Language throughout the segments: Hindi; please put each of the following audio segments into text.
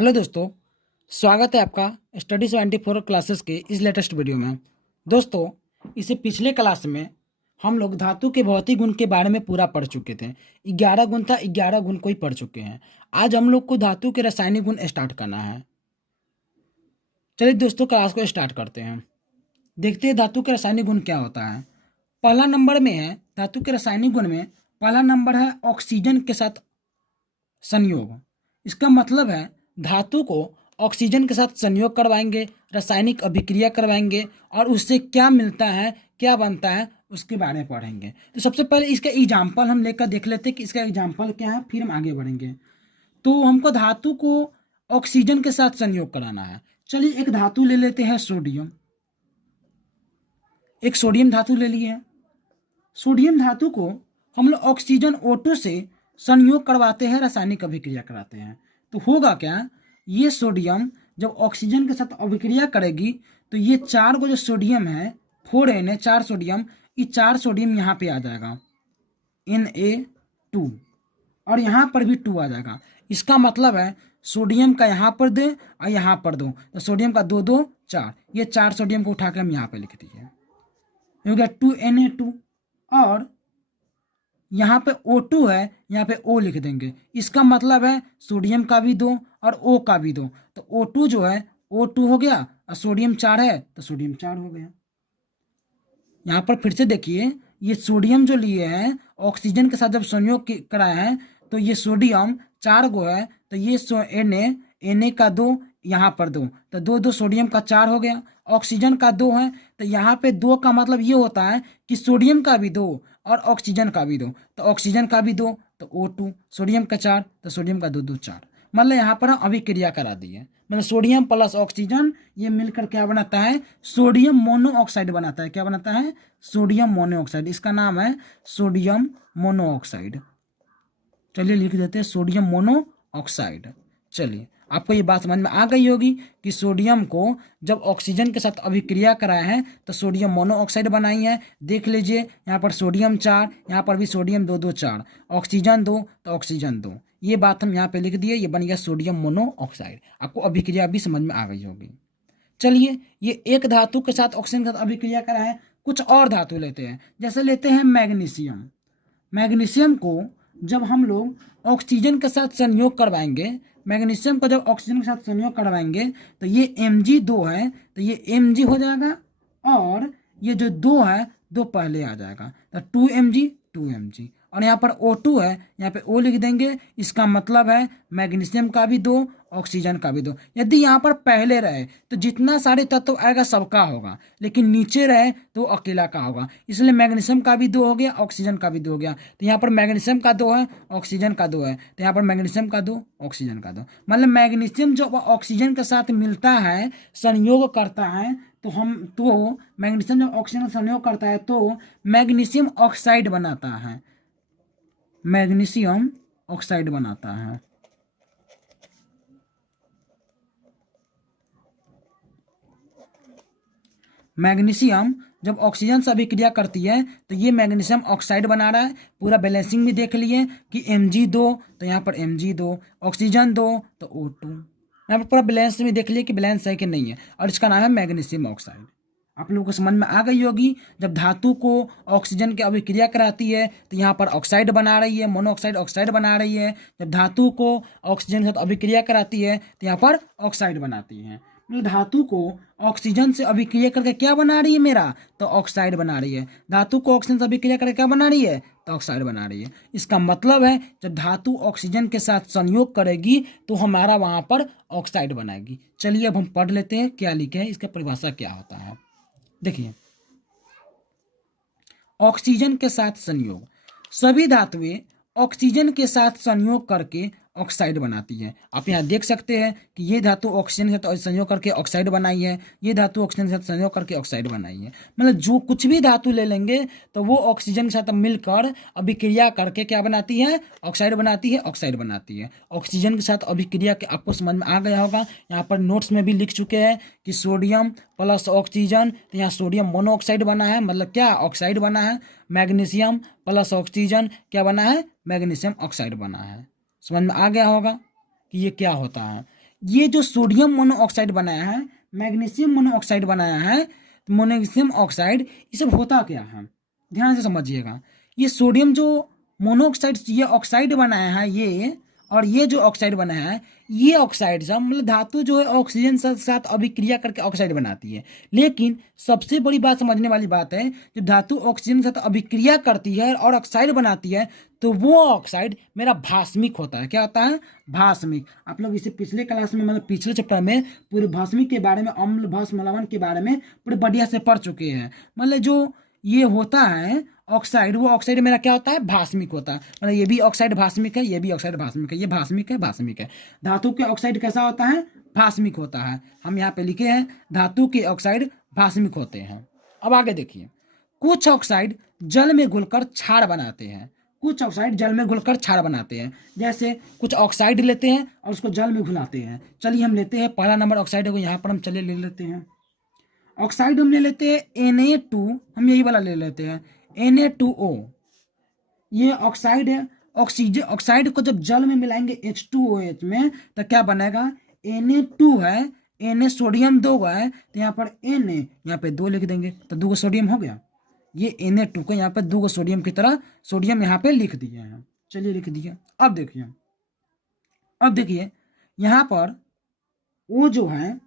हेलो दोस्तों, स्वागत है आपका स्टडी 74 क्लासेस के इस लेटेस्ट वीडियो में। दोस्तों, इससे पिछले क्लास में हम लोग धातु के भौतिक गुण के बारे में पूरा पढ़ चुके थे। 11 गुण था, 11 गुण को ही पढ़ चुके हैं। आज हम लोग को धातु के रासायनिक गुण स्टार्ट करना है। चलिए दोस्तों, क्लास को स्टार्ट करते हैं। देखते हैं धातु के रासायनिक गुण क्या होता है। पहला नंबर में है धातु के रासायनिक गुण में, पहला नंबर है ऑक्सीजन के साथ संयोग। इसका मतलब है धातु को ऑक्सीजन के साथ संयोग करवाएंगे, रासायनिक अभिक्रिया करवाएंगे और उससे क्या मिलता है, क्या बनता है, उसके बारे में पढ़ेंगे। तो सबसे पहले इसका एग्जाम्पल हम लेकर देख लेते हैं कि इसका एग्जाम्पल क्या है, फिर हम आगे बढ़ेंगे। तो हमको धातु को ऑक्सीजन के साथ संयोग कराना है। चलिए एक धातु ले लेते हैं, सोडियम। एक सोडियम धातु ले लिए हैं। सोडियम धातु को हम लोग ऑक्सीजन O2 से संयोग करवाते हैं, रासायनिक अभिक्रिया कराते हैं। तो होगा क्या, ये सोडियम जब ऑक्सीजन के साथ अभिक्रिया करेगी तो ये चार को जो सोडियम है, 4Na 4 सोडियम, ये 4 सोडियम यहाँ पे आ जाएगा Na2, और यहाँ पर भी 2 आ जाएगा। इसका मतलब है सोडियम का यहाँ पर दे और यहाँ पर दो, तो सोडियम का 2 2 4, ये 4 सोडियम को उठा के हम यहाँ पे लिख दिए, हो गया 2Na2। और यहाँ पे O2 है, यहाँ पे O लिख देंगे। इसका मतलब है सोडियम का भी 2 और O का भी 2, तो O2 जो है O2 हो गया और सोडियम 4 है तो सोडियम 4 हो गया। यहाँ पर फिर से देखिए, ये सोडियम जो लिए हैं ऑक्सीजन के साथ जब संयोग कराए हैं तो ये सोडियम 4 गो है, तो ये Na का 2, यहाँ पर 2, तो 2 2 सोडियम का 4 हो गया। ऑक्सीजन का 2 है, तो यहाँ पे 2 का मतलब ये होता है कि सोडियम का भी 2 और ऑक्सीजन का भी 2, तो ऑक्सीजन का भी 2 तो O2, सोडियम का 4 तो सोडियम का 2 2 4। मतलब यहाँ पर हम अभिक्रिया करा दी है। मतलब सोडियम प्लस ऑक्सीजन ये मिलकर क्या बनाता है, सोडियम मोनोऑक्साइड बनाता है। क्या बनाता है, सोडियम मोनोऑक्साइड। इसका नाम है सोडियम मोनोऑक्साइड। चलिए लिख देते हैं सोडियम मोनोऑक्साइड। चलिए आपको ये बात समझ में आ गई होगी कि सोडियम को जब ऑक्सीजन के साथ अभिक्रिया कराए हैं तो सोडियम मोनोऑक्साइड बनाई है। देख लीजिए, यहाँ पर सोडियम 4, यहाँ पर भी सोडियम 2 2 4, ऑक्सीजन 2 तो ऑक्सीजन 2, ये बात हम यहाँ पे लिख दिए, ये बन गया सोडियम मोनोऑक्साइड। आपको अभिक्रिया भी समझ में आ गई होगी। चलिए, ये एक धातु के साथ ऑक्सीजन के साथ अभिक्रिया कराए। कुछ और धातु लेते हैं, जैसे लेते हैं मैग्नीशियम। मैग्नीशियम को जब हम लोग ऑक्सीजन के साथ संयोग करवाएंगे, मैग्नीशियम को जब ऑक्सीजन के साथ संयोग करवाएंगे तो ये Mg2 है, तो ये Mg हो जाएगा, और ये जो 2 है 2 पहले आ जाएगा, तो 2Mg, और यहाँ पर O2 है, यहाँ पे O लिख देंगे। इसका मतलब है मैग्नीशियम का भी 2, ऑक्सीजन का भी 2। यदि यहाँ पर पहले रहे तो जितना सारे तत्व आएगा सबका होगा, लेकिन नीचे रहे तो अकेला का होगा, इसलिए मैग्नीशियम का भी 2 हो गया, ऑक्सीजन का भी 2 हो गया। तो यहाँ पर मैग्नीशियम का 2 है, ऑक्सीजन का 2 है, तो यहाँ पर मैग्नीशियम का 2, ऑक्सीजन का 2। मतलब मैग्नीशियम जब ऑक्सीजन के साथ मिलता है, संयोग करता है, तो मैग्नीशियम जब ऑक्सीजन का संयोग करता है तो मैग्नीशियम ऑक्साइड बनाता है, मैग्नीशियम ऑक्साइड बनाता है। मैग्नीशियम जब ऑक्सीजन से अभिक्रिया करती है तो ये मैग्नीशियम ऑक्साइड बना रहा है। पूरा बैलेंसिंग भी देख लिए कि Mg2 तो यहाँ पर Mg2, ऑक्सीजन 2 तो O2। यहाँ पर पूरा बैलेंस में देख लिए कि बैलेंस है कि नहीं है, और इसका नाम है मैग्नीशियम ऑक्साइड। आप लोगों को समझ में आ गई होगी। जब धातु को ऑक्सीजन की अभिक्रिया कराती है तो यहाँ पर ऑक्साइड बना रही है, मोनोऑक्साइड ऑक्साइड बना रही है। जब धातु को ऑक्सीजन के साथ अभिक्रिया कराती है तो यहाँ पर ऑक्साइड बनाती है। धातु को ऑक्सीजन से अभिक्रिया करके क्या बना रही है मेरा, तो ऑक्साइड बना रही है। धातु को ऑक्सीजन से अभिक्रिया करके क्या बना रही है, तो ऑक्साइड बना रही है। इसका मतलब है जब धातु ऑक्सीजन के साथ संयोग करेगी तो हमारा वहां पर ऑक्साइड बनाएगी। चलिए अब हम पढ़ लेते हैं क्या लिखे हैं, इसका परिभाषा क्या होता है। देखिए, ऑक्सीजन के साथ संयोग, सभी धातुएं ऑक्सीजन के साथ संयोग करके ऑक्साइड बनाती है। आप यहाँ देख सकते हैं कि ये धातु ऑक्सीजन के साथ संयोग करके ऑक्साइड बनाई है, ये धातु ऑक्सीजन के साथ संयोग करके ऑक्साइड बनाई है। मतलब जो कुछ भी धातु ले लेंगे तो वो ऑक्सीजन के साथ मिलकर अभिक्रिया करके क्या बनाती है, ऑक्साइड बनाती है, ऑक्साइड बनाती है। ऑक्सीजन के साथ अभिक्रिया के आपको समझ में आ गया होगा। यहाँ पर नोट्स में भी लिख चुके हैं कि सोडियम प्लस ऑक्सीजन, तो यहाँ सोडियम मोनोऑक्साइड बना है, मतलब क्या, ऑक्साइड बना है। मैग्नीशियम प्लस ऑक्सीजन क्या बना है, मैग्नीशियम ऑक्साइड बना है। समझ में आ गया होगा कि ये क्या होता है। ये जो सोडियम मोनोऑक्साइड बनाया है, मैग्नीशियम मोनोऑक्साइड बनाया है, मैग्नीशियम ऑक्साइड, ये सब होता क्या है, ध्यान से समझिएगा। ये सोडियम जो मोनोऑक्साइड ये ऑक्साइड बनाया है ये, और ये जो ऑक्साइड बनाया है ये ऑक्साइड सब मतलब धातु जो है ऑक्सीजन के साथ अभिक्रिया करके ऑक्साइड बनाती है। लेकिन सबसे बड़ी बात समझने वाली बात है, जब धातु ऑक्सीजन के साथ अभिक्रिया करती है और ऑक्साइड बनाती है तो वो ऑक्साइड मेरा भास्मिक होता है। क्या होता है? भास्मिक। आप लोग इसे पिछले क्लास में मतलब पिछले चैप्टर में पूरे भास्मिक के बारे में, अम्ल भस्म लवण के बारे में पूरे बढ़िया से पढ़ चुके हैं। मतलब जो ये होता है ऑक्साइड, वो ऑक्साइड मेरा क्या होता है? भास्मिक होता है। मतलब ये भी ऑक्साइड भास्मिक है, ये भी ऑक्साइड भास्मिक है, ये भास्मिक है, भास्मिक है। धातु के ऑक्साइड कैसा होता है? भास्मिक होता है। हम यहाँ पे लिखे हैं धातु के ऑक्साइड भास्मिक होते हैं। अब आगे देखिए, कुछ ऑक्साइड जल में घुलकर क्षार बनाते हैं। कुछ ऑक्साइड जल में घुलकर क्षार बनाते हैं। जैसे कुछ ऑक्साइड लेते हैं और उसको जल में घुलाते हैं। चलिए हम लेते हैं पहला नंबर ऑक्साइड को यहाँ पर हम चले ले लेते हैं। ऑक्साइड हम ले लेते हैं Na2, हम यही वाला ले लेते हैं Na2O। ये ऑक्साइड है। ऑक्सीजन ऑक्साइड को जब जल में मिलाएंगे H2OH में तो क्या बनेगा? Na2 है, Na सोडियम 2 है तो यहाँ पर Na यहाँ पे 2 लिख देंगे तो 2 सोडियम हो गया। ये Na2 को यहाँ पे 2 सोडियम की तरह सोडियम यहाँ पे लिख दिया है। चलिए लिख दिया। अब देखिए यहाँ पर O जो है,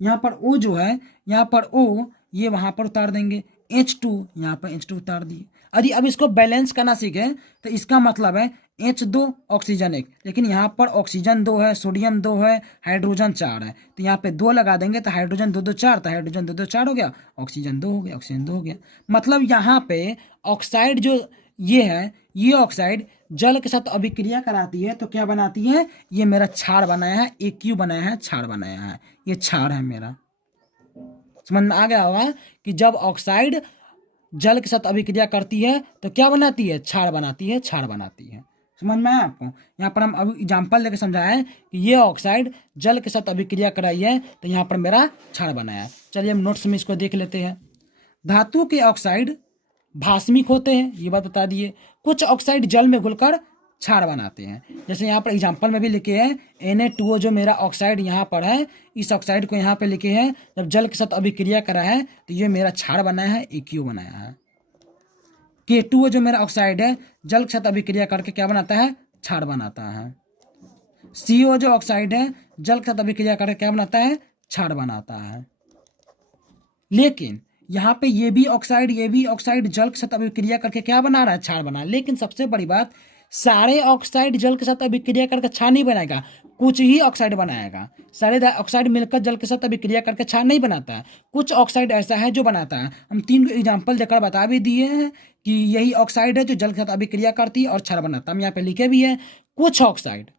यहाँ पर O ये वहाँ पर उतार देंगे। H2 यहाँ पर H2 उतार दिए। यदि अब इसको बैलेंस करना सीखें तो इसका मतलब है H2 ऑक्सीजन 1, लेकिन यहाँ पर ऑक्सीजन 2 है, सोडियम 2 है, हाइड्रोजन 4 है तो यहाँ पे 2 लगा देंगे तो हाइड्रोजन 2 2 4, तो हाइड्रोजन 2 2 4 हो गया, ऑक्सीजन 2 हो गया, ऑक्सीजन 2 हो गया। मतलब यहाँ पे ऑक्साइड जो ये है, ये ऑक्साइड जल के साथ अभिक्रिया कराती है तो क्या बनाती है? ये मेरा क्षार बनाया है, AQ बनाया है, क्षार बनाया है, ये क्षार है मेरा। समझ में आ गया होगा कि जब ऑक्साइड जल के साथ अभिक्रिया करती है तो क्या बनाती है? क्षार बनाती है, क्षार बनाती है। समझ में आया आपको? यहाँ पर हम अभी एग्जाम्पल लेके समझाया है कि ये ऑक्साइड जल के साथ अभिक्रिया कराई है तो यहाँ पर मेरा क्षार बनाया है। चलिए हम नोट्स में इसको देख लेते हैं। धातु के ऑक्साइड भास्मिक होते हैं, ये बात बता दिए। कुछ ऑक्साइड जल में घुलकर क्षार बनाते हैं। जैसे यहाँ पर एग्जाम्पल में भी लिखे हैं Na2O जो मेरा ऑक्साइड यहाँ पर है, इस ऑक्साइड को यहाँ पे लिखे हैं जब जल के साथ अभिक्रिया करा है तो ये मेरा क्षार बनाया है, AQ बनाया है। K2O जो मेरा ऑक्साइड है जल के साथ अभिक्रिया करके क्या बनाता है? क्षार बनाता है। CO जो ऑक्साइड है जल के साथ अभिक्रिया करके क्या बनाता है? क्षार बनाता है। लेकिन यहाँ पे ये भी ऑक्साइड जल के साथ अभिक्रिया करके क्या बना रहा है? क्षार बना। लेकिन सबसे बड़ी बात, सारे ऑक्साइड जल के साथ अभिक्रिया करके क्षार नहीं बनाएगा, कुछ ही ऑक्साइड बनाएगा। सारे ऑक्साइड मिलकर जल के साथ अभिक्रिया करके क्षार नहीं बनाता है, कुछ ऑक्साइड ऐसा है जो बनाता है। हम 3 एग्जाम्पल देकर बता भी दिए हैं कि यही ऑक्साइड है जो जल के साथ अभिक्रिया करती है और क्षार बनाता है। हम यहाँ पे लिखे भी है कुछ ऑक्साइड,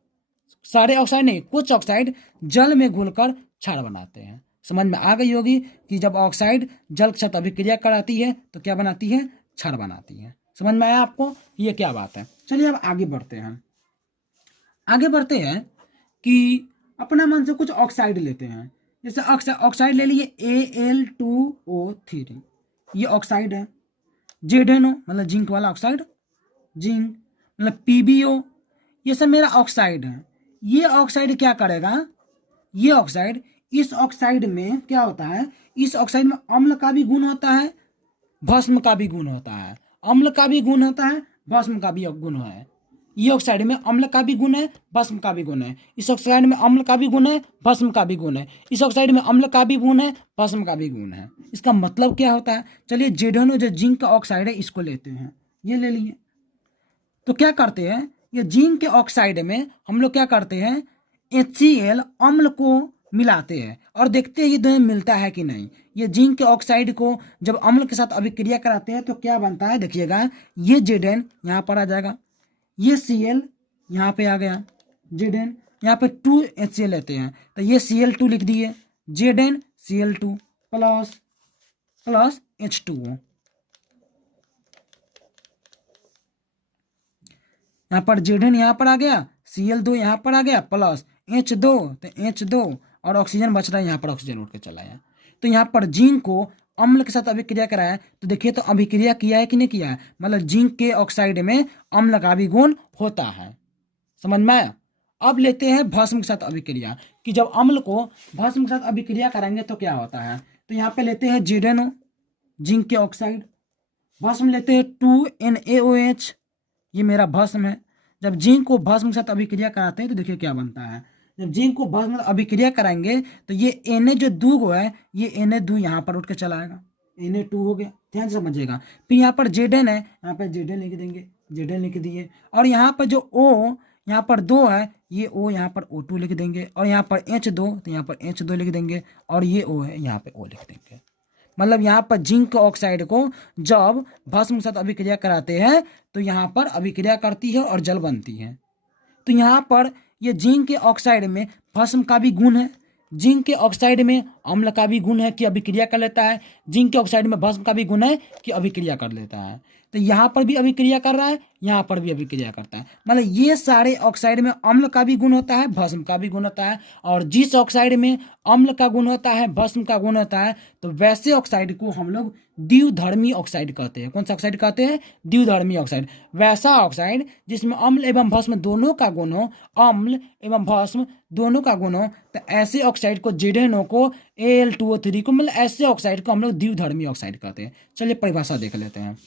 सारे ऑक्साइड नहीं, कुछ ऑक्साइड जल में घुलकर क्षार बनाते हैं। समझ में आ गई होगी कि जब ऑक्साइड जल के साथ अभिक्रिया कराती है तो क्या बनाती है? क्षार बनाती है। समझ में आया आपको ये क्या बात है? चलिए अब आगे बढ़ते हैं कि अपना मन से कुछ ऑक्साइड लेते हैं। जैसे ऑक्साइड ले लिए Al2O3, ये ऑक्साइड है। ZnO मतलब जिंक वाला ऑक्साइड, जिंक मतलब PbO, ये सब मेरा ऑक्साइड है। ये ऑक्साइड क्या करेगा? ये ऑक्साइड, इस ऑक्साइड में क्या होता है? इस ऑक्साइड में अम्ल का भी गुण होता है, भस्म का भी गुण होता है। अम्ल का भी गुण होता है, भस्म का भी गुण है। ये ऑक्साइड में अम्ल का भी गुण है, भस्म का भी गुण है। इस ऑक्साइड में अम्ल का भी गुण है, भस्म का भी गुण है। इस ऑक्साइड में अम्ल का भी गुण है, भस्म का भी गुण है। इसका मतलब क्या होता है? चलिए ZnO जो जिंक का ऑक्साइड है इसको लेते हैं, ये ले लिए। तो क्या करते हैं, ये जिंक के ऑक्साइड में हम लोग क्या करते हैं? HCl अम्ल को मिलाते हैं और देखते हैं ये दोनों मिलता है कि नहीं। ये जिंक के ऑक्साइड को जब अम्ल के साथ अभिक्रिया कराते हैं तो क्या बनता है? देखिएगा, ये Zn यहाँ पर आ जाएगा, ये Cl यहाँ पे आ गया, Zn यहाँ पे 2HCl लेते हैं तो ये Cl2 लिख दिए, ZnCl2 प्लस H2O। यहाँ पर Zn यहाँ पर आ गया, Cl2 यहाँ पर आ गया, प्लस H2 तो H2 और ऑक्सीजन बच रहा है, यहाँ पर ऑक्सीजन उठ के चला है। तो यहाँ पर जिंक को अम्ल के साथ अभिक्रिया कराया तो देखिए तो अभिक्रिया किया है कि नहीं किया है? मतलब जिंक के ऑक्साइड में अम्ल का भी गुण होता है। समझ में आया? अब लेते हैं भस्म के साथ अभिक्रिया, कि जब अम्ल को भस्म के साथ अभिक्रिया कराएंगे तो क्या होता है। तो यहाँ पे लेते हैं ZnO, जिंक के ऑक्साइड, भस्म लेते हैं 2NaOH, ये मेरा भस्म है। जब जिंक को भस्म के साथ अभिक्रिया कराते हैं तो देखिए क्या बनता है। जब जिंक को भस्म के साथ अभिक्रिया कराएंगे तो ये Na जो दूगो है, ये Na2 यहाँ पर उठ के चला आएगा, Na2 हो गया, ध्यान से समझिएगा। फिर यहाँ पर Zn है, यहाँ पर Zn लिख देंगे, Zn लिख दिए। और यहाँ पर जो O यहाँ पर 2 है, ये O यहाँ पर O2 लिख देंगे। और यहाँ पर H2 तो यहाँ पर H2 लिख देंगे। और ये O है, यहाँ पे O लिख देंगे। मतलब यहाँ पर जिंक ऑक्साइड को जब भस्म के साथ अभिक्रिया कराते हैं तो यहाँ पर अभिक्रिया करती है और जल बनती है। तो यहाँ पर ये जिंक के ऑक्साइड में भस्म का भी गुण है, जिंक के ऑक्साइड में अम्ल का भी गुण है कि अभिक्रिया कर लेता है, जिंक के ऑक्साइड में भस्म का भी गुण है कि अभिक्रिया कर लेता है। तो यहाँ पर भी अभिक्रिया कर रहा है, यहाँ पर भी अभिक्रिया करता है। मतलब ये सारे ऑक्साइड में अम्ल का भी गुण होता है, भस्म का भी गुण होता है। और जिस ऑक्साइड में अम्ल का गुण होता है, भस्म का गुण होता है, तो वैसे ऑक्साइड को हम लोग द्विधर्मी ऑक्साइड कहते हैं। कौन सा ऑक्साइड कहते हैं? द्विधर्मी ऑक्साइड। वैसा ऑक्साइड जिसमें अम्ल एवं भस्म दोनों का गुण हो, अम्ल एवं भस्म दोनों का गुण हो, तो ऐसे ऑक्साइड को ZnO को Al2O3 को, मतलब ऐसे ऑक्साइड को हम लोग द्विधर्मी ऑक्साइड कहते हैं। चलिए परिभाषा देख लेते हैं।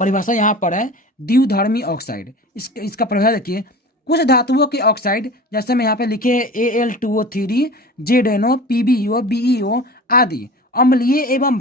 परिभाषा यहाँ पर है द्विधर्मी ऑक्साइड। इसका परिभाषा देखिए, कुछ धातुओं के ऑक्साइड, जैसे मैं यहाँ पे लिखे Al2O3, ZnO, PbO, BeO आदि अम्लीय एवं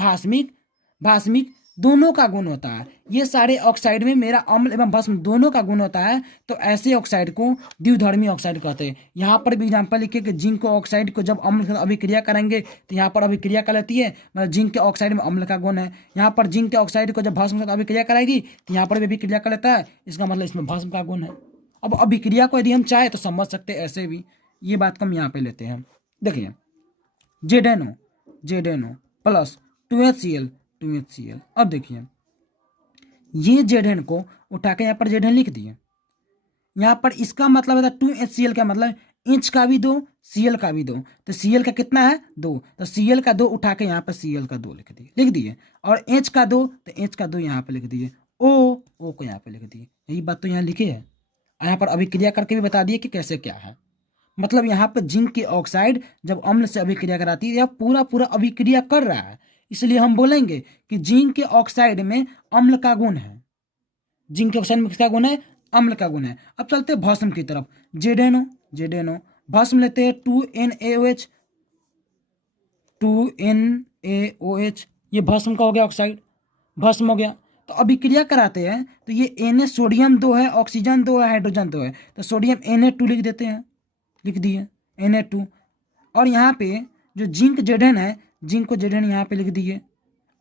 भास्मिक दोनों का गुण होता है। ये सारे ऑक्साइड में मेरा अम्ल एवं भस्म दोनों का गुण होता है, तो ऐसे ऑक्साइड को द्विधर्मी ऑक्साइड कहते हैं। यहाँ पर भी एग्जाम्पल लिखिए कि जिंक ऑक्साइड को जब अम्ल के साथ अभिक्रिया करेंगे तो यहाँ पर अभिक्रिया कर लेती है, मतलब जिंक के ऑक्साइड में अम्ल का गुण है। यहाँ पर जिंक के ऑक्साइड को जब भस्म के साथ अभिक्रिया कराएगी तो यहाँ पर भी अभिक्रिया कर लेता है, इसका मतलब इसमें भस्म का गुण है। अब अभिक्रिया को यदि हम चाहे तो समझ सकते हैं ऐसे भी, ये बात को हम यहाँ पे लेते हैं। देखिए ZnO प्लस 2HCl। अब देखिए ये Zn को उठा के यहाँ पर Zn लिख दिए। यहाँ पर इसका मतलब है 2HCl का मतलब इंच का भी 2, Cl का भी 2। तो Cl का कितना है? 2। तो Cl का 2 उठा के यहाँ पर Cl का 2 लिख दिए। और H का 2, तो H का 2 यहाँ पे लिख दिए। O को यहाँ पे लिख दिए। यही बात तो यहाँ लिखे है। यहाँ पर अभिक्रिया करके भी बता दिए कि कैसे क्या है। मतलब यहाँ पर जिंक की ऑक्साइड जब अम्ल से अभिक्रिया कराती है, यह पूरा अभिक्रिया कर रहा है, इसलिए हम बोलेंगे कि जिंक के ऑक्साइड में अम्ल का गुण है। जिंक के ऑक्साइड में किसका गुण है? अम्ल का गुण है। अब चलते हैं भस्म की तरफ। ZnO भस्म लेते हैं 2NaOH, ये भस्म का हो गया ऑक्साइड, भस्म हो गया। तो अभिक्रिया कराते हैं तो ये Na सोडियम 2 है, ऑक्सीजन 2 है, हाइड्रोजन 2 है, तो सोडियम Na2 लिख देते हैं, लिख दिए Na2। और यहाँ पे जो जिंक Zn है, जिंक को Zn यहाँ पे लिख दिए।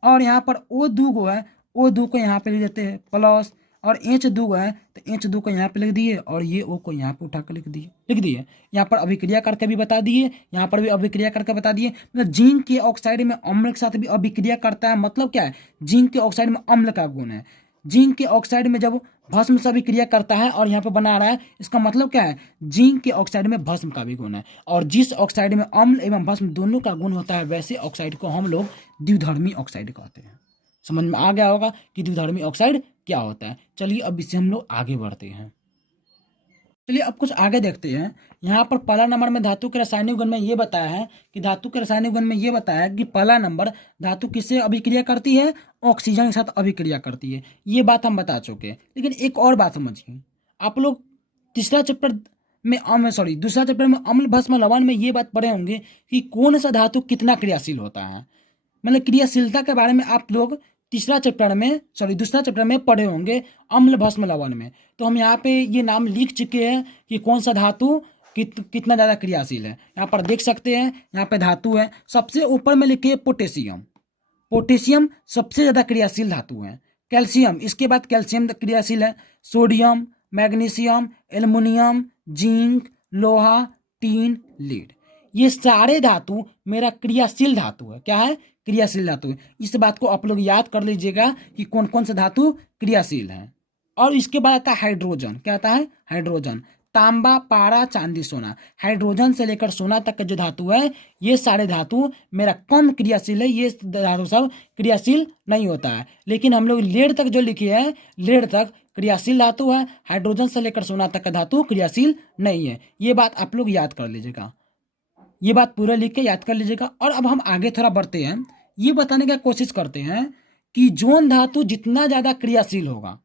और यहाँ पर O2 को है, O2 को यहाँ पे लिख देते हैं प्लस। और H2 है तो H2 को यहाँ पे लिख दिए, और ये O को यहाँ पे उठा कर लिख दिए। यहाँ पर अभिक्रिया करके भी बता दिए, यहाँ पर भी अभिक्रिया करके बता दिए। मतलब जिंक के ऑक्साइड में अम्ल के साथ भी अभिक्रिया करता है। मतलब क्या है? जिंक के ऑक्साइड में अम्ल का गुण है। जिंक के ऑक्साइड में जब भस्म से अभिक्रिया करता है और यहाँ पे बना रहा है, इसका मतलब क्या है? जिंक के ऑक्साइड में भस्म का भी गुण है। और जिस ऑक्साइड में अम्ल एवं भस्म दोनों का गुण होता है, वैसे ऑक्साइड को हम लोग द्विधर्मी ऑक्साइड कहते हैं। समझ में आ गया होगा कि द्विधर्मी ऑक्साइड क्या होता है। चलिए अब इससे हम लोग आगे बढ़ते हैं। चलिए अब कुछ आगे देखते हैं। यहाँ पर पहला नंबर में धातु के रासायनिक गुण में ये बताया है कि धातु के रासायनिक गुण में ये बताया है कि पहला नंबर धातु किससे अभिक्रिया करती है? ऑक्सीजन के साथ अभिक्रिया करती है। ये बात हम बता चुके हैं। लेकिन एक और बात समझिए, आप लोग दूसरा चैप्टर में अम्ल भस्म लवण में ये बात पढ़े होंगे कि कौन सा धातु कितना क्रियाशील होता है। मतलब क्रियाशीलता के बारे में आप लोग दूसरा चैप्टर में पढ़े होंगे अम्ल भस्म लवण में। तो हम यहाँ पे ये नाम लिख चुके हैं कि कौन सा धातु कितना ज़्यादा क्रियाशील है। यहाँ पर देख सकते हैं, यहाँ पे धातु है, सबसे ऊपर में लिखे पोटेशियम सबसे ज़्यादा क्रियाशील धातु है। कैल्शियम, इसके बाद कैल्शियम क्रियाशील है। सोडियम, मैग्नीशियम, एल्युमिनियम, जिंक, लोहा, टीन, लीड, ये सारे धातु मेरा क्रियाशील धातु है। क्या है? क्रियाशील धातु है। इस बात को आप लोग याद कर लीजिएगा कि कौन कौन से धातु क्रियाशील हैं। और इसके बाद आता है हाइड्रोजन। क्या आता है? हाइड्रोजन। तांबा, पारा, चांदी, सोना, हाइड्रोजन से लेकर सोना तक का जो धातु है, ये सारे धातु मेरा कम क्रियाशील है, ये धातु सब क्रियाशील नहीं होता है। लेकिन हम लोग लेड तक जो लिखे हैं, लेड तक क्रियाशील धातु है, हाइड्रोजन से लेकर सोना तक का धातु क्रियाशील नहीं है। ये बात आप लोग याद कर लीजिएगा, ये बात पूरा लिख के याद कर लीजिएगा। और अब हम आगे थोड़ा बढ़ते हैं, ये बताने की कोशिश करते हैं कि जोन धातु जितना ज़्यादा क्रियाशील होगा,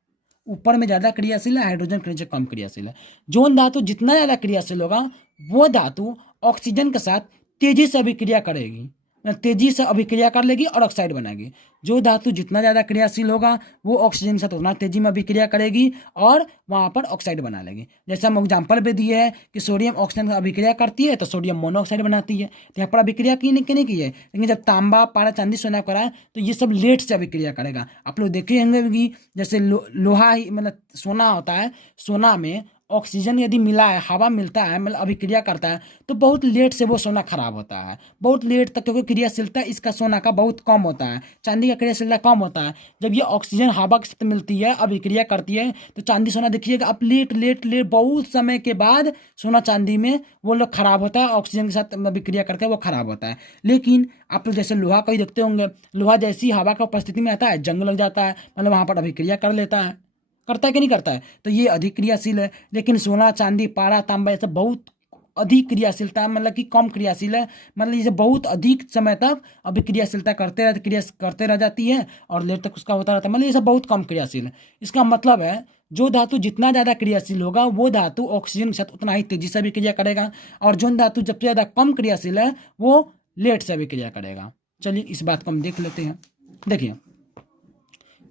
ऊपर में ज़्यादा क्रियाशील है, हाइड्रोजन के नीचे कम क्रियाशील है, जोन धातु जितना ज़्यादा क्रियाशील होगा वो धातु ऑक्सीजन के साथ तेजी से अभिक्रिया करेगी, तेजी से अभिक्रिया कर लेगी और ऑक्साइड बनाएगी। जो धातु जितना ज़्यादा क्रियाशील होगा वो ऑक्सीजन के साथ उतना तेजी में अभिक्रिया करेगी और वहाँ पर ऑक्साइड बना लेगी। जैसे हम एग्जाम्पल भी दिए है कि सोडियम ऑक्सीजन का अभिक्रिया करती है तो सोडियम मोनोऑक्साइड बनाती है, तो यहाँ पर अभिक्रिया की नहीं की है। लेकिन जब तांबा, पारा, चांदी, सोना कराए तो ये सब लेट से अभिक्रिया करेगा। आप लोग देखे होंगे कि जैसे लोहा ही मतलब सोना होता है, सोना में ऑक्सीजन यदि मिला है, हवा मिलता है, मतलब अभिक्रिया करता है तो बहुत लेट से वो सोना खराब होता है, बहुत लेट तक, क्योंकि क्रियाशीलता इसका सोना का बहुत कम होता है, चांदी का क्रियाशीलता कम होता है। जब ये ऑक्सीजन हवा के साथ मिलती है, अभिक्रिया करती है, तो चांदी सोना देखिएगा अब लेट बहुत समय के बाद सोना चांदी में वो लोग खराब होता है, ऑक्सीजन के साथ अभिक्रिया करके वो खराब होता है। लेकिन आप लोग जैसे लोहा का ही देखते होंगे, लोहा जैसी हवा का उपस्थिति में आता है जंग लग जाता है, मतलब वहाँ पर अभिक्रिया कर लेता है, करता है कि नहीं करता है, तो ये अधिक क्रियाशील है। लेकिन सोना, चांदी, पारा, तांबा ये सब बहुत अधिक क्रियाशीलता है, मतलब कि कम क्रियाशील है, मतलब ये बहुत अधिक समय तक अभिक्रियाशीलता करते रह जाती है और लेट तक उसका होता रहता है, मतलब ये सब बहुत कम क्रियाशील है। इसका मतलब है जो धातु जितना ज़्यादा क्रियाशील होगा वो धातु ऑक्सीजन के साथ उतना ही तेजी से अभिक्रिया करेगा, और जो धातु जब ज़्यादा कम क्रियाशील है वो लेट से अभिक्रिया करेगा। चलिए इस बात को हम देख लेते हैं। देखिए,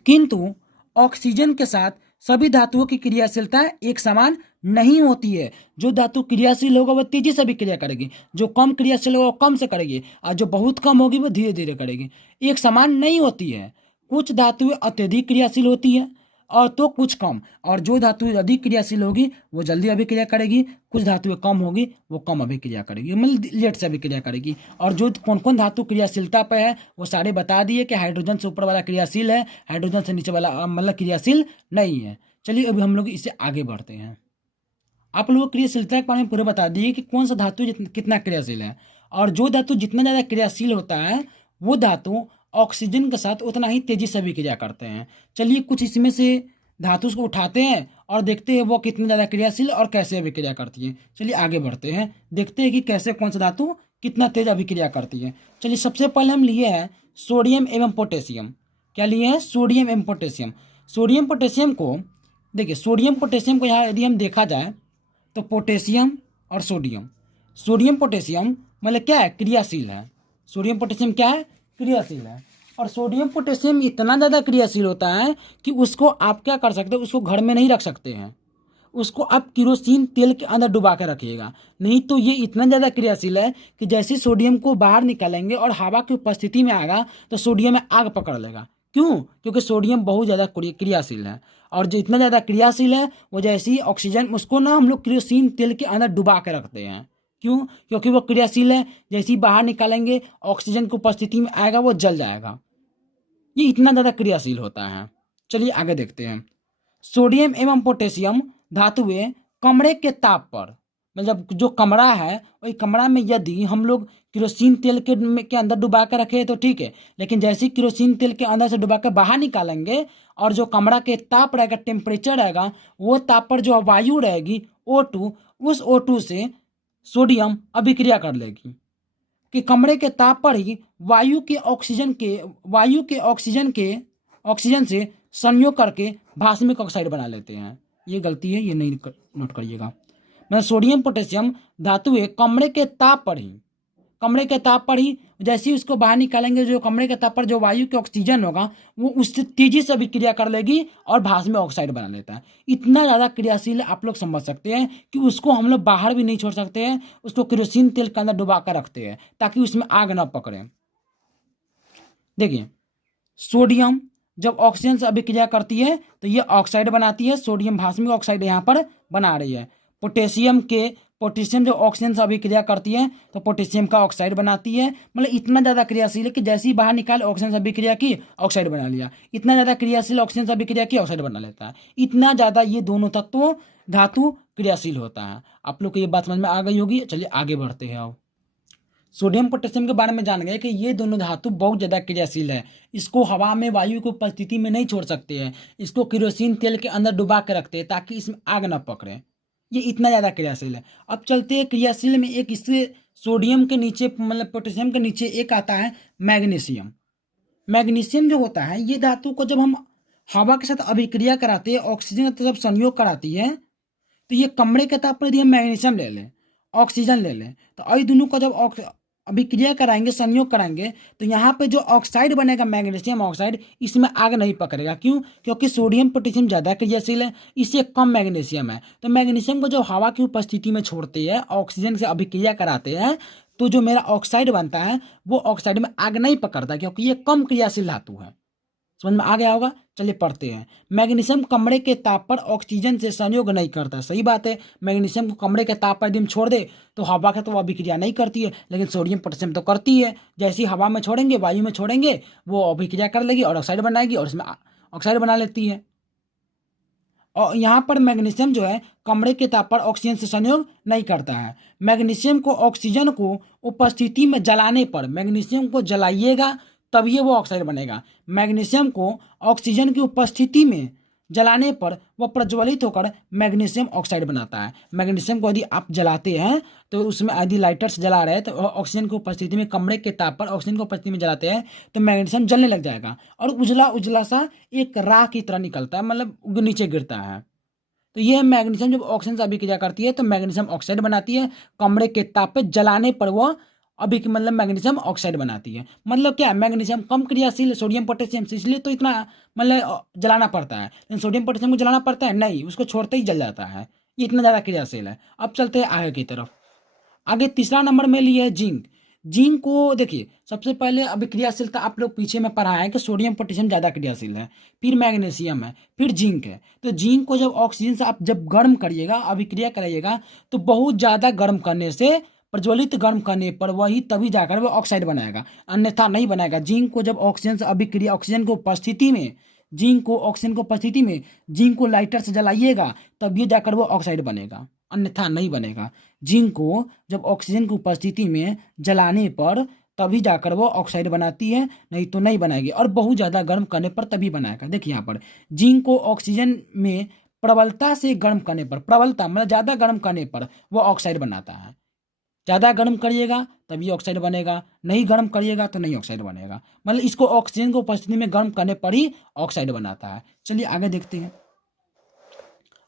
किंतु ऑक्सीजन के साथ सभी धातुओं की क्रियाशीलता एक समान नहीं होती है। जो धातु क्रियाशील होगा वो तेजी से अभिक्रिया करेगी, जो कम क्रियाशील होगा वो कम से करेगी, और जो बहुत कम होगी वो धीरे धीरे करेगी। एक समान नहीं होती है। कुछ धातुएं अत्यधिक क्रियाशील होती है और तो कुछ कम, और जो धातु अधिक क्रियाशील होगी वो जल्दी अभिक्रिया करेगी, कुछ धातुएं कम होगी वो कम अभिक्रिया करेगी, मतलब लेट से अभिक्रिया करेगी। और जो कौन कौन धातु क्रियाशीलता पे है वो सारे बता दिए कि हाइड्रोजन से ऊपर वाला क्रियाशील है, हाइड्रोजन से नीचे वाला मतलब क्रियाशील नहीं है। चलिए अभी हम लोग इससे आगे बढ़ते हैं। आप लोगों को क्रियाशीलता के बारे में पूरा बता दिए कि कौन सा धातु कितना क्रियाशील है, और जो धातु जितना ज़्यादा क्रियाशील होता है वो धातु ऑक्सीजन के साथ उतना ही तेजी से अभिक्रिया करते हैं। चलिए कुछ इसमें से धातु को उठाते हैं और देखते हैं वो कितनी ज़्यादा क्रियाशील और कैसे अभिक्रिया करती है। चलिए आगे बढ़ते हैं, देखते हैं कि कैसे कौन सा धातु कितना तेज अभिक्रिया करती है। चलिए सबसे पहले हम लिए हैं सोडियम एवं पोटेशियम। क्या लिए हैं? सोडियम एवं पोटेशियम। सोडियम पोटेशियम को देखिए, सोडियम पोटेशियम को यहाँ यदि हम देखा जाए तो पोटेशियम और सोडियम पोटेशियम मतलब क्या है? क्रियाशील है। सोडियम पोटेशियम क्या है? क्रियाशील है। और सोडियम पोटेशियम इतना ज़्यादा क्रियाशील होता है कि उसको आप क्या कर सकते हैं, उसको घर में नहीं रख सकते हैं, उसको आप केरोसिन तेल के अंदर डुबा के रखिएगा, नहीं तो ये इतना ज़्यादा क्रियाशील है कि जैसे सोडियम को बाहर निकालेंगे और हवा की उपस्थिति में आएगा तो सोडियम में आग पकड़ लेगा। क्यों? क्योंकि सोडियम बहुत ज़्यादा क्रियाशील है, और जो इतना ज़्यादा क्रियाशील है वो जैसे ही ऑक्सीजन, उसको ना हम लोग केरोसिन तेल के अंदर डुबा के रखते हैं। क्यों? क्योंकि वो क्रियाशील है, जैसे ही बाहर निकालेंगे ऑक्सीजन की उपस्थिति में आएगा वो जल जाएगा, ये इतना ज़्यादा क्रियाशील होता है। चलिए आगे देखते हैं। सोडियम एवं पोटेशियम धातुएं कमरे के ताप पर, मतलब जो कमरा है वही कमरा में यदि हम लोग केरोसिन तेल के अंदर डुबा कर रखे तो ठीक है, लेकिन जैसे ही केरोसिन तेल के अंदर से डुबा कर बाहर निकालेंगे और जो कमरा के ताप रहेगा, टेम्परेचर रहेगा, वो ताप पर जो वायु रहेगी O2, उस O2 से सोडियम अभिक्रिया कर लेगी कि कमरे के ताप पर ही वायु के ऑक्सीजन से संयोग करके भास्मिक ऑक्साइड बना लेते हैं। ये गलती है, ये नहीं नोट करिएगा। मतलब सोडियम पोटेशियम धातुएं कमरे के ताप पर ही जैसे ही उसको बाहर निकालेंगे, जो कमरे के ताप पर जो वायु के ऑक्सीजन होगा वो उससे तेजी से अभिक्रिया कर लेगी और भास्मिक ऑक्साइड बना लेता है। इतना ज़्यादा क्रियाशील आप लोग समझ सकते हैं कि उसको हम लोग बाहर भी नहीं छोड़ सकते हैं, उसको केरोसिन तेल के अंदर डुबा कर रखते हैं ताकि उसमें आग ना पकड़े। देखिए, सोडियम जब ऑक्सीजन से अभिक्रिया करती है तो ये ऑक्साइड बनाती है, सोडियम भास्मिक ऑक्साइड यहाँ पर बना रही है। पोटेशियम जो ऑक्सीजन से अभिक्रिया करती है तो पोटेशियम का ऑक्साइड बनाती है। मतलब इतना ज़्यादा क्रियाशील है कि जैसे ही बाहर निकाल ऑक्सीजन से अभिक्रिया की, ऑक्साइड बना लिया। इतना ज़्यादा क्रियाशील, ऑक्सीजन से अभिक्रिया की, ऑक्साइड बना लेता है। इतना ज़्यादा ये दोनों तत्व धातु क्रियाशील होता है। आप लोग को ये बात समझ में आ गई होगी। चलिए आगे बढ़ते हैं। अब सोडियम पोटेशियम के बारे में जान गए कि ये दोनों धातु बहुत ज़्यादा क्रियाशील है। इसको हवा में, वायु की उपस्थिति में नहीं छोड़ सकते हैं। इसको केरोसिन तेल के अंदर डुबा के रखते हैं ताकि इसमें आग ना पकड़े। ये इतना ज़्यादा क्रियाशील है। अब चलते हैं क्रियाशील में, एक इससे सोडियम के नीचे मतलब पोटेशियम के नीचे एक आता है मैग्नीशियम। मैग्नीशियम जो होता है, ये धातु को जब हम हवा के साथ अभिक्रिया कराते हैं, ऑक्सीजन के साथ संयोग कराती है, तो ये कमरे के ताप पर यदि हम मैग्नीशियम ले लें, ऑक्सीजन ले लें, तो ये दोनों का जब अभिक्रिया कराएंगे, संयोग कराएंगे, तो यहाँ पे जो ऑक्साइड बनेगा मैग्नीशियम ऑक्साइड, इसमें आग नहीं पकड़ेगा। क्यों? क्योंकि सोडियम पोटेशियम ज़्यादा क्रियाशील है, इससे कम मैग्नीशियम है। तो मैग्नीशियम को जब हवा की उपस्थिति में छोड़ते हैं, ऑक्सीजन से अभिक्रिया कराते हैं, तो जो मेरा ऑक्साइड बनता है वो ऑक्साइड में आग नहीं पकड़ता, क्योंकि ये कम क्रियाशील धातु है। समझ में आ गया होगा। चलिए पढ़ते हैं। मैग्नीशियम कमरे के ताप पर ऑक्सीजन से संयोग नहीं करता। सही बात है, मैग्नीशियम को कमरे के ताप पर यदि हम छोड़ दे तो हवा के तो वो अभिक्रिया नहीं करती है, लेकिन सोडियम पोटेशियम तो करती है। जैसे ही हवा में छोड़ेंगे, वायु में छोड़ेंगे, वो अभिक्रिया कर लेगी और ऑक्साइड बनाएगी और इसमें ऑक्साइड बना लेती है। और यहाँ पर मैग्नीशियम जो है कमरे के ताप पर ऑक्सीजन से संयोग नहीं करता है। मैग्नीशियम को ऑक्सीजन को उपस्थिति में जलाने पर, मैग्नीशियम को जलाइएगा तब ये वो ऑक्साइड बनेगा। मैग्नीशियम को ऑक्सीजन की उपस्थिति में जलाने पर वह प्रज्वलित होकर मैग्नीशियम ऑक्साइड बनाता है। मैग्नीशियम को यदि आप जलाते हैं तो उसमें यदि लाइटर से जला रहे हैं तो ऑक्सीजन की उपस्थिति में, कमरे के ताप पर ऑक्सीजन की उपस्थिति में जलाते हैं तो मैग्नीशियम जलने लग जाएगा और उजला उजला सा एक राख की तरह निकलता है, मतलब नीचे गिरता है। तो ये मैग्नीशियम जब ऑक्सीजन से अभिक्रिया करती है तो मैग्नीशियम ऑक्साइड बनाती है। कमरे के ताप पे जलाने पर वो अभी मतलब मैग्नीशियम ऑक्साइड बनाती है। मतलब क्या है, मैग्नीशियम कम क्रियाशील है सोडियम पोटेशियम से, इसलिए तो इतना मतलब जलाना पड़ता है। लेकिन सोडियम पोटेशियम को जलाना पड़ता है नहीं, उसको छोड़ते ही जल जाता है। ये इतना ज़्यादा क्रियाशील है। अब चलते हैं आगे की तरफ। आगे तीसरा नंबर में लिए है जिंक। जिंक को देखिए, सबसे पहले अभिक्रियाशीलता आप लोग पीछे में पढ़ा है कि सोडियम पोटेशियम ज़्यादा क्रियाशील है, फिर मैग्नीशियम है, फिर जिंक है। तो जिंक को जब ऑक्सीजन से आप जब गर्म करिएगा, अभिक्रिया कराइएगा, तो बहुत ज़्यादा गर्म करने से, प्रज्वलित गर्म करने पर वही तभी जाकर वो ऑक्साइड बनाएगा, अन्यथा नहीं बनाएगा। जिंक को जब ऑक्सीजन से अभिक्रिया, ऑक्सीजन की उपस्थिति में, जिंक को ऑक्सीजन की उपस्थिति में जिंक को लाइटर से जलाइएगा तब ये जाकर वो ऑक्साइड बनेगा, अन्यथा नहीं बनेगा। जिंक को जब ऑक्सीजन की उपस्थिति में जलाने पर तभी जाकर वो ऑक्साइड बनाती है, नहीं तो नहीं बनाएगी। और बहुत ज़्यादा गर्म करने पर तभी बनाएगा। देखिए यहाँ पर जिंक को ऑक्सीजन में प्रबलता से गर्म करने पर, प्रबलता मतलब ज़्यादा गर्म करने पर वो ऑक्साइड बनाता है। ज़्यादा गर्म करिएगा तभी ऑक्साइड बनेगा, नहीं गर्म करिएगा तो नहीं ऑक्साइड बनेगा। मतलब इसको ऑक्सीजन को उपस्थिति में गर्म करने पर ही ऑक्साइड बनाता है। चलिए आगे देखते हैं।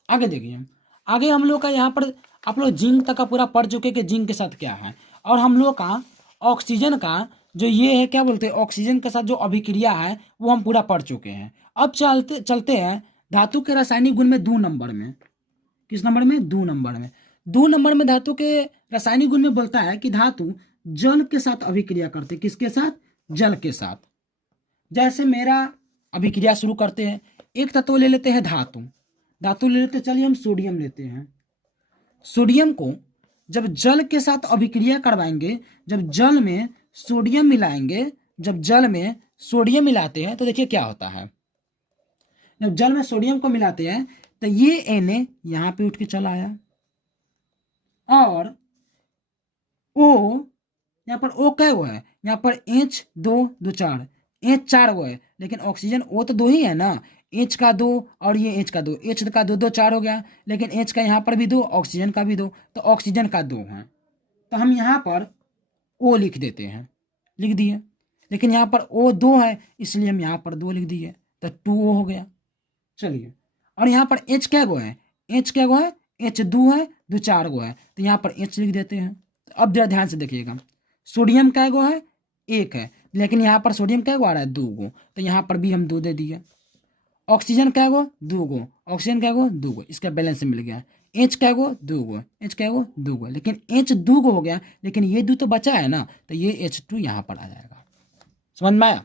आगे देखिए, आगे हम लोग का यहाँ पर आप लोग जिंक तक का पूरा पढ़ चुके कि जिंक के साथ क्या है, और हम लोग का ऑक्सीजन का जो ये है, क्या बोलते हैं, ऑक्सीजन के साथ जो अभिक्रिया है वो हम पूरा पढ़ चुके हैं। अब चलते हैं धातु के रासायनिक गुण में 2 नंबर में। किस नंबर में? 2 नंबर में। 2 नंबर में धातु के रासायनिक गुण में बोलता है कि धातु जल के साथ अभिक्रिया करते। किसके साथ? जल के साथ। जैसे मेरा अभिक्रिया शुरू करते हैं, एक तत्व ले लेते हैं धातु, धातु ले लेते, चलिए हम सोडियम लेते हैं। सोडियम को जब जल के साथ अभिक्रिया करवाएंगे, जब जल में सोडियम मिलाएंगे, जब जल में सोडियम मिलाते हैं तो देखिए क्या होता है। जब जल में सोडियम को मिलाते हैं तो ये Na यहाँ पे उठ के चला आया, और O यहाँ पर O क्या हुआ है, यहाँ पर H2 H4 हुआ है, लेकिन ऑक्सीजन O तो 2 ही है ना, H का 2 और ये H का 2, H का 2 4 हो गया, लेकिन H का यहाँ पर भी 2, ऑक्सीजन का भी 2, तो ऑक्सीजन का 2 है। तो हम यहाँ पर O लिख देते हैं, लिख दिए, लेकिन यहाँ पर O 2 है इसलिए हम यहाँ पर 2 लिख दिए, तो 2O हो गया। चलिए, और यहाँ पर H क्या गो है, H क्या गो है, H2 है, 2 4 गो है, तो यहाँ पर H लिख देते हैं। तो अब जरा ध्यान से देखिएगा, सोडियम क्या गो है, 1 है, लेकिन यहाँ पर सोडियम क्या गो आ रहा है, 2 गो, तो यहाँ पर भी हम 2 दे दिए। ऑक्सीजन क्या गो, 2 गो, ऑक्सीजन क्या गो, 2 गो, इसका बैलेंस मिल गया। H क्या गो, 2 गो, H क्या गो, 2 गो, लेकिन H 2 गो हो गया, लेकिन ये 2 तो बचा है ना, तो ये H2 यहाँ पर आ जाएगा। समझ में आया?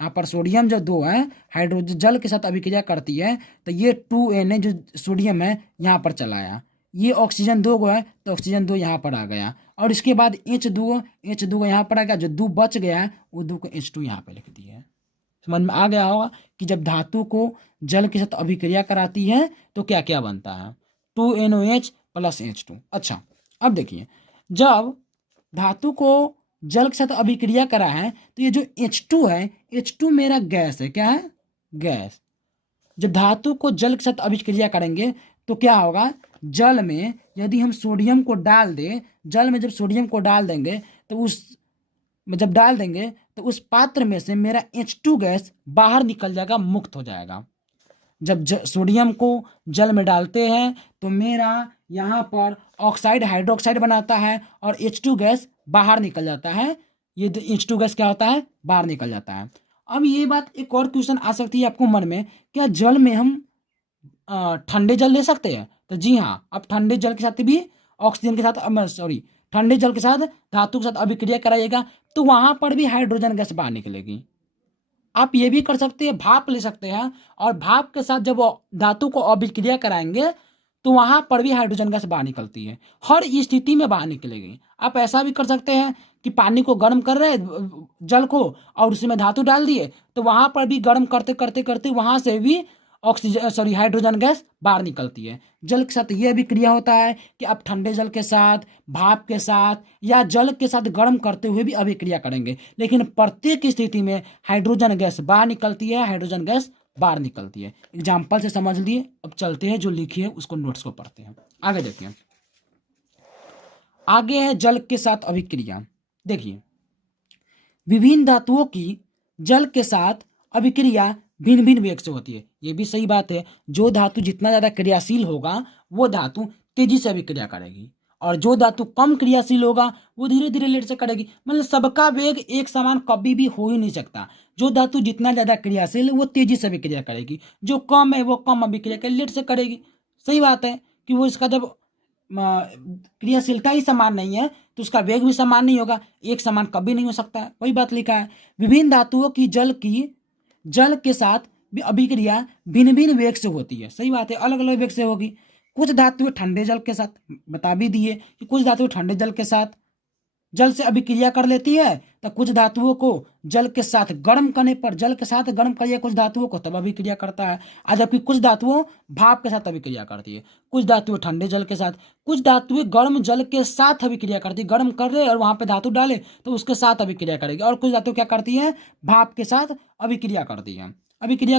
यहाँ पर सोडियम जो 2 है, हाइड्रोजन जल के साथ अभिक्रिया करती है, तो ये 2Na जो सोडियम है यहाँ पर चला आया, ये ऑक्सीजन 2 गो है तो ऑक्सीजन 2 यहाँ पर आ गया, और इसके बाद H2 यहाँ पर आ गया, जो 2 बच गया है वो 2 को H2 यहाँ पे लिख दिया है। समझ में आ गया होगा कि जब धातु को जल के साथ अभिक्रिया कराती है तो क्या क्या बनता है। 2NOH plus H2। अच्छा, अब देखिए, जब धातु को जल के साथ अभिक्रिया करा है तो ये जो H2 है, H2 मेरा गैस है। क्या है? गैस। जब धातु को जल के साथ अभिक्रिया करेंगे तो क्या होगा, जल में यदि हम सोडियम को डाल दें, जल में जब सोडियम को डाल देंगे तो जब डाल देंगे तो उस पात्र में से मेरा H2 गैस बाहर निकल जाएगा, मुक्त हो जाएगा। जब सोडियम को जल में डालते हैं तो मेरा यहाँ पर ऑक्साइड हाइड्रोक्साइड बनाता है और H2 गैस बाहर निकल जाता है। ये H2 गैस क्या होता है? बाहर निकल जाता है। अब ये बात, एक और क्वेश्चन आ सकती है आपको मन में, क्या जल में हम ठंडे जल ले सकते हैं? तो जी हाँ, अब ठंडे जल के साथ भी ऑक्सीजन के साथ ठंडे जल के साथ धातु के साथ अभिक्रिया कराइएगा तो वहां पर भी हाइड्रोजन गैस बाहर निकलेगी। आप ये भी कर सकते हैं, भाप ले सकते हैं और भाप के साथ जब धातु को अभिक्रिया कराएंगे तो वहां पर भी हाइड्रोजन गैस बाहर निकलती है, हर स्थिति में बाहर निकलेगी। आप ऐसा भी कर सकते हैं कि पानी को गर्म कर रहे जल को और उसमें धातु डाल दिए तो वहां पर भी गर्म करते करते करते वहां से भी हाइड्रोजन गैस बाहर निकलती है। जल के साथ यह भी क्रिया होता है कि आप ठंडे जल के साथ, भाप के साथ या जल के साथ गर्म करते हुए भी अभिक्रिया करेंगे, लेकिन प्रत्येक स्थिति में हाइड्रोजन गैस बाहर निकलती है, हाइड्रोजन गैस बाहर निकलती है। एग्जाम्पल से समझ लिए। अब चलते हैं, जो लिखी है उसको नोट्स को पढ़ते हैं, आगे देखते हैं। आगे है जल के साथ अभिक्रिया। देखिए, विभिन्न धातुओं की जल के साथ अभिक्रिया भिन्न भिन्न वेग से होती है। ये भी सही बात है, जो धातु जितना ज्यादा क्रियाशील होगा वो धातु तेजी से अभिक्रिया करेगी और जो धातु कम क्रियाशील होगा वो धीरे धीरे लेट से करेगी। मतलब सबका वेग एक समान कभी भी हो ही नहीं सकता। जो धातु जितना ज्यादा क्रियाशील है वो तेजी से अभिक्रिया करेगी, जो कम है वो कम अभिक्रिया कर लेट से करेगी। सही बात है कि वो इसका जब क्रियाशीलता ही समान नहीं है तो उसका वेग भी समान नहीं होगा, एक समान कभी नहीं हो सकता है। वही बात लिखा है, विभिन्न धातुओं की जल के साथ भी अभिक्रिया भिन्न भिन्न वेग से होती है। सही बात है, अलग अलग वेग से होगी। कुछ धातुएं ठंडे जल के साथ, बता भी दिए कि कुछ धातुएं ठंडे जल के साथ जल से अभिक्रिया कर लेती है, तो कुछ धातुओं को जल के साथ गर्म करने पर, जल के साथ गर्म करिए कुछ धातुओं को, तब अभिक्रिया करता है। और जबकि कुछ धातुओं भाप के साथ अभिक्रिया करती है, कुछ धातुएं ठंडे जल के साथ, कुछ धातुएं गर्म जल के साथ अभिक्रिया करती है। गर्म कर रहे और वहां पे धातु डाले तो उसके साथ अभिक्रिया करेगी। और कुछ धातु क्या करती है? भाप के साथ अभिक्रिया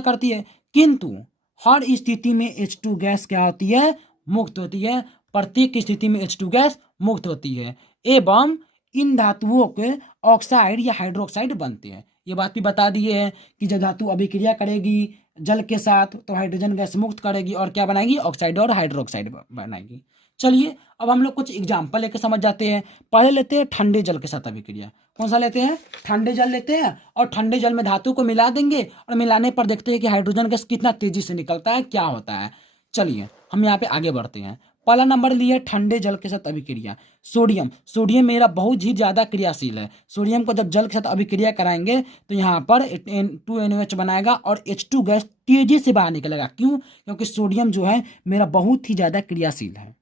करती है। किंतु हर स्थिति में H2 गैस क्या होती है? मुक्त होती है। प्रत्येक स्थिति में H2 गैस मुक्त होती है एवं इन धातुओं के ऑक्साइड या हाइड्रोक्साइड बनते हैं। ये बात भी बता दिए हैं कि जब धातु अभिक्रिया करेगी जल के साथ तो हाइड्रोजन गैस मुक्त करेगी और क्या बनाएगी? ऑक्साइड और हाइड्रोक्साइड बनाएगी। चलिए अब हम लोग कुछ एग्जाम्पल लेके समझ जाते हैं। पहले लेते हैं ठंडे जल के साथ अभिक्रिया। कौन सा लेते हैं? ठंडे जल लेते हैं और ठंडे जल में धातु को मिला देंगे और मिलाने पर देखते हैं कि हाइड्रोजन गैस कितना तेजी से निकलता है, क्या होता है। चलिए हम यहाँ पे आगे बढ़ते हैं। पहला नंबर लिया ठंडे जल के साथ अभिक्रिया। सोडियम मेरा बहुत ही ज्यादा क्रियाशील है। सोडियम को जब जल के साथ अभिक्रिया कराएंगे तो यहाँ पर 2NOH बनाएगा और H2 गैस तेजी से बाहर निकलेगा। क्यों? क्योंकि सोडियम जो है मेरा बहुत ही ज्यादा क्रियाशील है,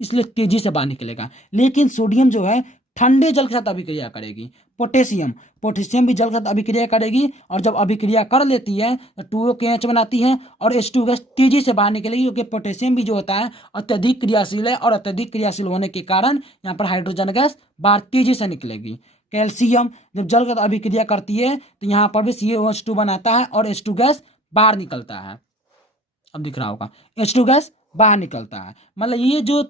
इसलिए तेजी से बाहर निकलेगा। लेकिन सोडियम जो है ठंडे जल के साथ अभिक्रिया करेगी। पोटेशियम भी जल के साथ अभिक्रिया करेगी और जब अभिक्रिया कर लेती है तो 2OH बनाती है और H2 गैस तेजी से बाहर निकलेगी, क्योंकि पोटेशियम भी जो होता है अत्यधिक क्रियाशील है और अत्यधिक क्रियाशील होने के कारण यहाँ पर हाइड्रोजन गैस बाहर तेजी से निकलेगी। कैल्शियम जब जल के साथ अभिक्रिया करती है तो यहाँ पर भी CaOH2 बनाता है और H2 गैस बाहर निकलता है। अब दिख रहा होगा, H2 गैस बाहर निकलता है। मतलब ये जो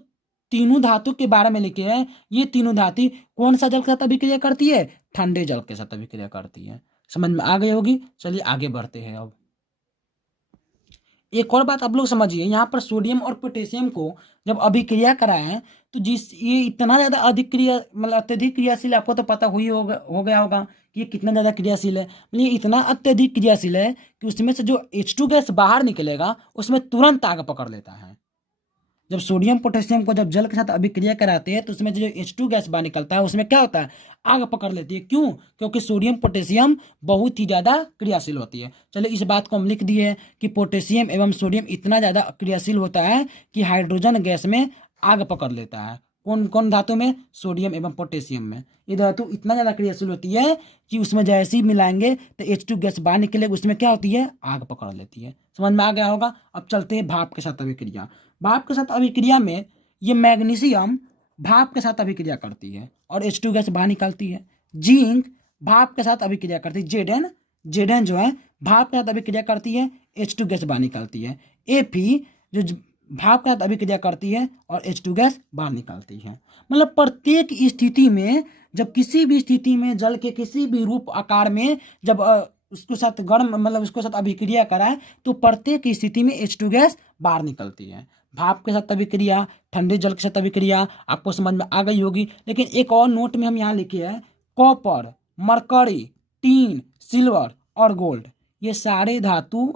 तीनों धातु के बारे में लिखे हैं, ये तीनों धातु कौन सा जल के साथ अभिक्रिया करती है? ठंडे जल के साथ अभिक्रिया करती है। समझ में आ गई होगी। चलिए आगे बढ़ते हैं। अब एक और बात आप लोग समझिए, यहाँ पर सोडियम और पोटेशियम को जब अभिक्रिया कराएं तो ये इतना ज्यादा अत्यधिक क्रियाशील, आपको तो पता हो गया होगा कि ये कितना ज्यादा क्रियाशील है। मतलब ये इतना अत्यधिक क्रियाशील है कि उसमें से जो H2 गैस बाहर निकलेगा उसमें तुरंत आग पकड़ लेता है। जब सोडियम पोटेशियम को जब जल के साथ अभिक्रिया कराते हैं तो उसमें जो H2 गैस बाहर निकलता है उसमें क्या होता है? आग पकड़ लेती है। क्यों? क्योंकि सोडियम पोटेशियम बहुत ही ज्यादा क्रियाशील होती है। चलिए इस बात को हम लिख दिए कि पोटेशियम एवं सोडियम इतना ज्यादा क्रियाशील होता है कि हाइड्रोजन गैस में आग पकड़ लेता है। कौन कौन धातु में? सोडियम एवं पोटेशियम में। ये धातु इतना ज्यादा क्रियाशील होती है कि उसमें जैसे ही मिलाएंगे तो H2 गैस बाहर निकलेगी, उसमें क्या होती है? आग पकड़ लेती है। समझ में आ गया होगा। अब चलते हैं भाप के साथ अभिक्रिया। भाप के साथ अभिक्रिया में ये मैग्नीशियम भाप के साथ अभिक्रिया करती है और H2 गैस बाहर निकालती है। जिंक भाप के साथ अभिक्रिया करती है, जेडन जो है भाप के साथ अभिक्रिया करती है, H2 गैस बाहर निकालती है। Fe जो भाप के साथ अभिक्रिया करती है और H2 गैस बाहर निकालती है। मतलब प्रत्येक स्थिति में, जब किसी भी स्थिति में जल के किसी भी रूप आकार में जब उसके साथ गर्म मतलब उसके साथ अभिक्रिया कराए तो प्रत्येक स्थिति में H2 गैस बाहर निकलती है। भाप के साथ अभिक्रिया, ठंडे जल के साथ अभिक्रिया आपको समझ में आ गई होगी। लेकिन एक और नोट में हम यहाँ लिखे हैं, कॉपर, मरकरी, टीन, सिल्वर और गोल्ड, ये सारे धातु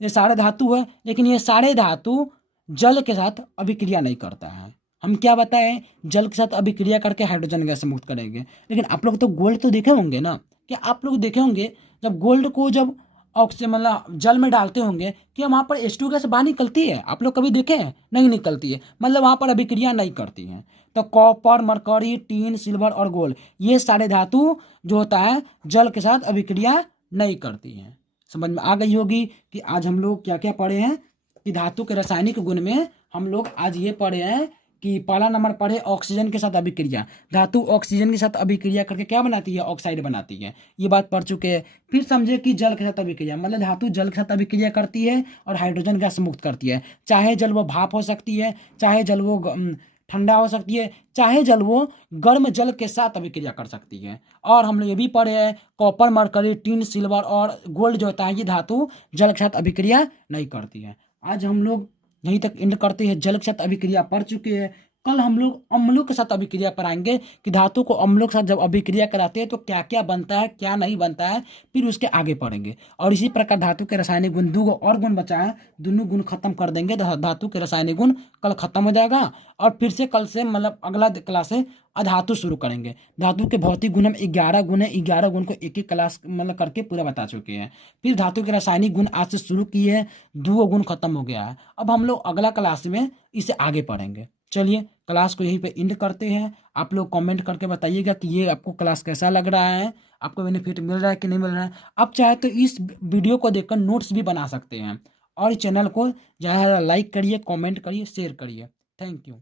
ये सारे धातु है, लेकिन ये सारे धातु जल के साथ अभिक्रिया नहीं करता है। हम क्या बताएं, जल के साथ अभिक्रिया करके हाइड्रोजन गैस मुक्त करेंगे। लेकिन आप लोग तो गोल्ड तो देखे होंगे ना, क्या आप लोग देखे होंगे जब गोल्ड को जब ऑक्सीजन मतलब जल में डालते होंगे कि वहाँ पर H2 गैस बाहर निकलती है? आप लोग कभी देखे हैं? नहीं निकलती है, मतलब वहाँ पर अभिक्रिया नहीं करती हैं। तो कॉपर, मरकरी, टीन, सिल्वर और गोल्ड, ये सारे धातु जो होता है जल के साथ अभिक्रिया नहीं करती हैं। समझ में आ गई होगी कि आज हम लोग क्या क्या पढ़े हैं, कि धातु के रासायनिक गुण में हम लोग आज ये पढ़े हैं कि पहला नंबर पढ़े ऑक्सीजन के साथ अभिक्रिया। धातु ऑक्सीजन के साथ अभिक्रिया करके क्या बनाती है? ऑक्साइड बनाती है। ये बात पढ़ चुके हैं। फिर समझे कि जल के साथ अभिक्रिया मतलब धातु जल के साथ अभिक्रिया करती है और हाइड्रोजन गैस मुक्त करती है। चाहे जल वो भाप हो सकती है, चाहे जल वो ठंडा हो सकती है, चाहे जल वो गर्म जल के साथ अभिक्रिया कर सकती है। और हम लोग ये भी पढ़े हैं कॉपर, मरकरी, टिन, सिल्वर और गोल्ड जो होता है ये धातु जल के साथ अभिक्रिया नहीं करती है। आज हम लोग यहीं तक एंड करते हैं। जल के साथ अभिक्रिया पढ़ चुके हैं। कल हम लोग अम्लों के साथ अभिक्रिया पढ़ाएंगे कि धातु को अम्लों के साथ जब अभिक्रिया कराते हैं तो क्या क्या बनता है, क्या नहीं बनता है, फिर उसके आगे पढ़ेंगे। और इसी प्रकार धातु के रासायनिक गुण, दो और गुण बचा है, दोनों गुण खत्म कर देंगे। धातु के रासायनिक गुण कल खत्म हो जाएगा और फिर से कल से मतलब अगला क्लास से अधातु शुरू करेंगे। धातु के भौतिक गुण हम 11 गुण है, 11 गुण को एक एक क्लास मतलब करके पूरा बता चुके हैं। फिर धातु के रासायनिक गुण आज से शुरू किए हैं, 2 गुण खत्म हो गया है। अब हम लोग अगला क्लास में इसे आगे पढ़ेंगे। चलिए क्लास को यहीं पे एंड करते हैं। आप लोग कमेंट करके बताइएगा कि ये आपको क्लास कैसा लग रहा है, आपको बेनिफिट मिल रहा है कि नहीं मिल रहा है। आप चाहे तो इस वीडियो को देखकर नोट्स भी बना सकते हैं। और चैनल को ज़्यादा लाइक करिए, कमेंट करिए, शेयर करिए। Thank you.